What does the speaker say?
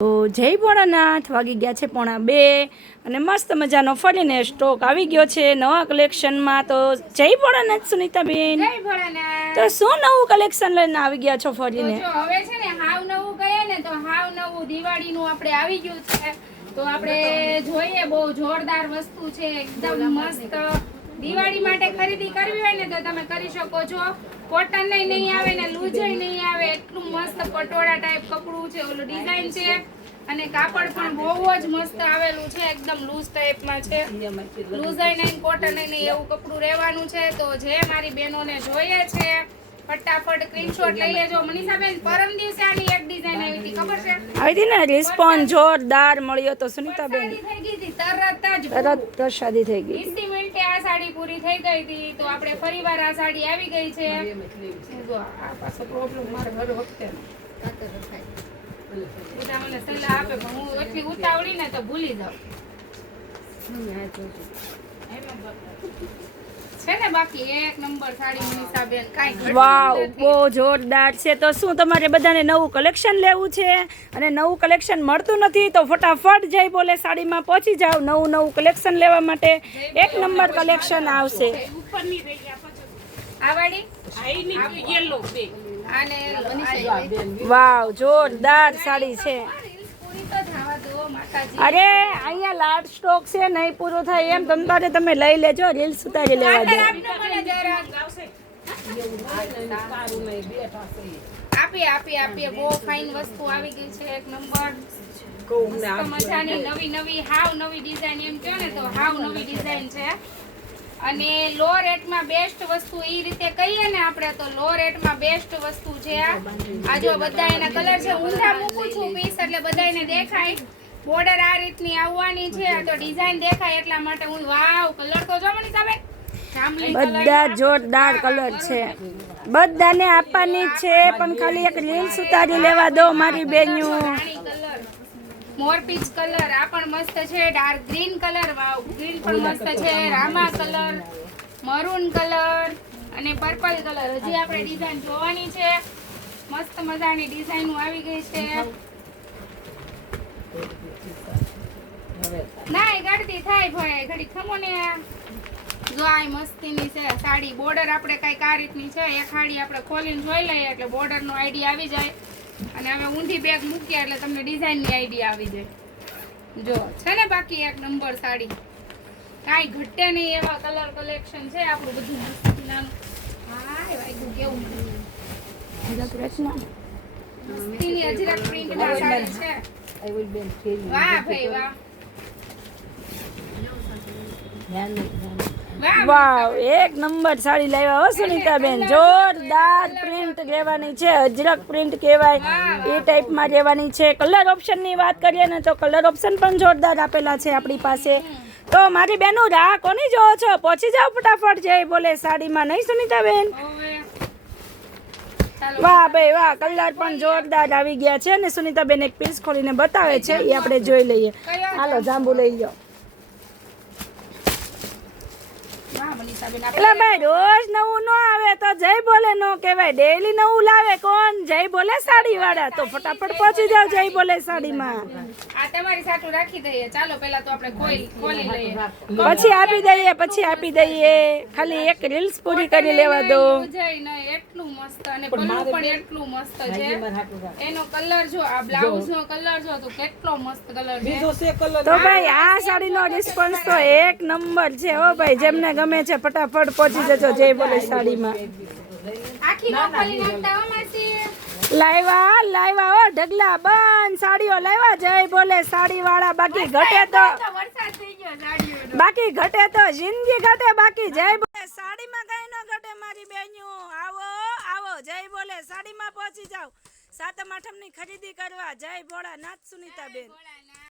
તો જય ભોળાનાથ વાગી ગયા છે 1:30 અને મસ્ત મજાનો ફરીને સ્ટોક આવી ગયો છે નવા કલેક્શનમાં। તો જય ભોળાનાથ સુનીતાબેન, જય ભોળાનાથ। તો શું નવું કલેક્શન લઈને આવી ગયા છો ફરીને? તો હવે છે ને હાવ નવું કહીએ ને તો હાવ નવું દિવાળીનું આપણે આવી ગયું છે। તો આપણે જોઈએ બહુ જોરદાર વસ્તુ છે, એકદમ મસ્ત। દિવાળી માટે ખરીદી કરવી હોય ને તો તમે કરી શકો છો। કોટન નહીં આવે ને લૂઝ નહીં આવે, એટલું મસ્ત પટોળા ટાઈપ કપડું છે, ઓલું ડિઝાઇન છે અને કાપડ પણ બહુ જ મસ્ત આવેલું છે, એકદમ લૂઝ ટાઈપમાં છે। લૂઝ નહીં કોટન નહીં એવું કપડું રહેવાનું છે। તો જે મારી બહેનોને જોઈએ છે ફટાફટ સ્ક્રીનશોટ લઈ લેજો। મનીષાબેન પરમ દિવસે આની એક ડિઝાઇન આવી હતી, ખબર છે? આવી હતી ને, રિસ્પોન્સ જોરદાર મળ્યો તો સુનીતાબેન, થઈ ગઈ હતી તરત જ પ્રસાદી થઈ ગઈ 20 મિનિટે આ સાડી પૂરી થઈ ગઈ હતી। તો આપણે ફરીવાર આ સાડી આવી ગઈ છે। જો આ પાછો પ્રોબ્લેમ મારે ઘર વખતે બધા મને સલાહ આપે પણ હું એટલી ઉતાવળી ને તો ભૂલી જાઉં છે ને। બાકી એક નંબર સાડી મનીષાબેન, કાઈ વાવ બહુ જોરદાર છે। તો શું તમારે બધાને નવું કલેક્શન લેવું છે અને નવું કલેક્શન મળતું નથી તો ફટાફટ જય બોલે સાડીમાં પહોંચી જાઓ। નવું કલેક્શન લેવા માટે એક નંબર કલેક્શન આવશે। ઉપરની રહી ગયા પછી આ વાળી આઈની યેલો બે આને વાવ જોરદાર સાડી છે। પૂરી તો જવા દો માતાજી। અરે અહીંયા લાર્જ સ્ટોક છે, નહીં પૂરો થાય એમ તમારે તમે લઈ લેજો, રીલ્સ ઉતારી લેવા દો। આપીએ બહુ ફાઇન વસ્તુ આવી ગઈ છે, એક નંબર મજાની નવી હાવ નવી ડિઝાઇન એમ કહો ને તો હાવ નવી ડિઝાઇન છે। અને લો રેટમાં બેસ્ટ વસ્તુ એ રીતે કહીએ ને આપણે તો લો રેટમાં બેસ્ટ વસ્તુ છે। આ જો બધા એના કલર છે, ઊંધા મૂકું છું પીસ એટલે બધાને દેખાય। બોર્ડર આ રીતની આવવાની છે તો ડિઝાઇન દેખાય એટલા માટે હું વાવ કલર તો જો મનીષાબેન બધા જોરદાર કલર છે, બધાને આપવાની જ છે પણ ખાલી એક રીલ્સ ઉતારી લેવા દો મારી બેન્યુ। મોરપીચ કલર આ પણ મસ્ત છે, ડાર્ક ગ્રીન કલર વાવ ગ્રીન પણ મસ્ત છે, રામા કલર, મરૂન કલર અને પર્પલ કલર। હજી આપણે ડિઝાઇન જોવાની છે, મસ્ત મજાની ડિઝાઇનો આવી ગઈ છે। ના એ ગળતી થાય ભાઈ ઘડી ખમો ને। જો આ મસ્તીની છે સાડી, બોર્ડર આપણે કઈક આ રીતની છે, એક સાડી આપણે ખોલીને જોઈ લઈએ એટલે બોર્ડર નો આઈડિયા આવી જાય। અને હવે ઊંધી બેગ મૂક્યા એટલે તમને ડિઝાઇન ની આઈડિયા આવી જાય। જો છે ને બાકી એક નંબર સાડી, કાંઈ ઘટે નહીં એવા કલર કલેક્શન છે આપણું બધું મસ્તીનાનું। હાય વાગ્યું કેવું મસ્તીની અજરક પ્રિન્ટમાં સાડી છે। વાહ ભાઈ વાહ વાવ એક નંબર સાડી લાવ્યા હો સુનીતાબેન, જોરદાર પ્રિન્ટ લેવાની છે, અજરક પ્રિન્ટ કહેવાય એ ટાઈપમાં લેવાની છે। કલર ઓપ્શનની વાત કરીએ ને તો કલર ઓપ્શન પણ જોરદાર આપેલા છે આપણી પાસે। તો મારી બેનો રાહ કોની જોવો છો? પહોંચી જાઓ ફટાફટ જય બોલે સાડીમાં, નહીં સુનીતાબેન? વાહ ભાઈ વાહ, કલર પણ જોરદાર આવી ગયા છે અને સુનીતાબેન એક પીસ ખોલીને બતાવે છે, એ આપણે જોઈ લઈએ। હાલો જાંબુ લઈ જાઓ। એટલે ભાઈ રોજ નવું ન આવે તો જય બોલે નો કહેવાય, ડેઈલી નવું લાવે કોણ? જય બોલે સાડી વાળા। તો ફટાફટ પહોંચી જાવ જય બોલે સાડીમાં। આ તમારી સાટું રાખી દઈએ, ચાલો પહેલા તો આપણે ખોલી લઈએ, પછી આપી દઈએ, ખાલી એક રીલ્સ પૂરી કરી લેવા દો। એટલું મસ્ત અને પલ્લુ પણ એટલું મસ્ત છે, એનો કલર જો, આ બ્લાઉઝ નો કલર જો તો કેટલો મસ્ત કલર છે। તો ભાઈ આ સાડીનો રિસ્પોન્સ તો એક નંબર છે હો ભાઈ, જેમને ગમે છે ફટાફટ પહોંચી જજો જય બોલે સાડીમાં। આખી નો ખોલી નાખતા હો માસી, લાવ્યા હો ઢગલા બંધ સાડીઓ લાવ્યા જય બોલે સાડી વાળા। બાકી ઘટે તો વરસાદ થઈ ગયો સાડીઓનો, બાકી ઘટે તો જિંદગી ઘટે, બાકી જય બોલે સાડીમાં કઈ ન ઘટે મારી બેન્યુ। આવો જય બોલે સાડીમાં પહોંચી જાવ, સાતમ આઠમની ખરીદી કરવા। જય ભોળાનાથ સુનીતાબેન।